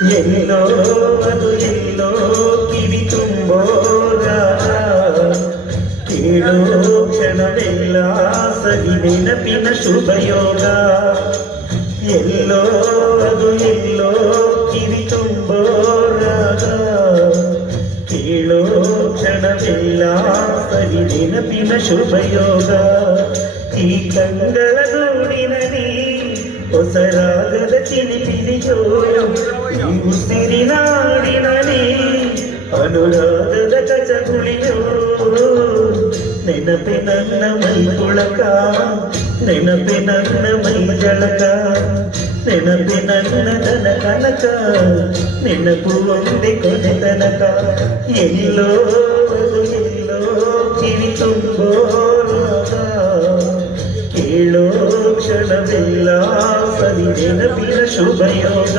ಎಲ್ಲೋ ಅದು ಎಲ್ಲೋ ಕಿವಿ ತುಂಬೋ ರಾಗ ಕೇಳೋ ಕ್ಷಣವೆಲ್ಲ ಸವಿ ನೆನಪಿನ ಶುಭಯೋಗ ಎಲ್ಲೋ ಅದು ಎಲ್ಲೋ ಕಿವಿ ತುಂಬೋ ರಾಗ ಕೇಳೋ ಕ್ಷಣವೆಲ್ಲ ಸವಿ ನೆನಪಿನ ಶುಭಯೋಗ ಈ ಕಂಗಳ ಗೂಡಿನಲ್ಲಿ ಹೊಸ ರಾಗದ ಚಿಲಿಪಿಲಿಯೋ ಈ ಉಸಿರಿನಾಡಿನಲ್ಲಿ ಅನುರಾಗದ ಕಚಗುಳಿಯೋ ನೆನಪೆ ನನ್ನ ಮೈ ಪುಳಕ ನೆನಪೆ ನನ್ನ ಮೈ ಜಳಕ ನೆನಪೆ ನನ್ನ ದನ ಕನಕ ನೆನಪು ಒಂದೇ ಕೊನೆ ತನಕ ಎಲ್ಲೋ ಎಲ್ಲೋ ಕಿವಿ ತುಂಬೋ ಕೇಳೋ ಕ್ಷಣವೆಲ್ಲ ಸವಿ ನೆನಪಿನ ಶುಭಯೋಗ.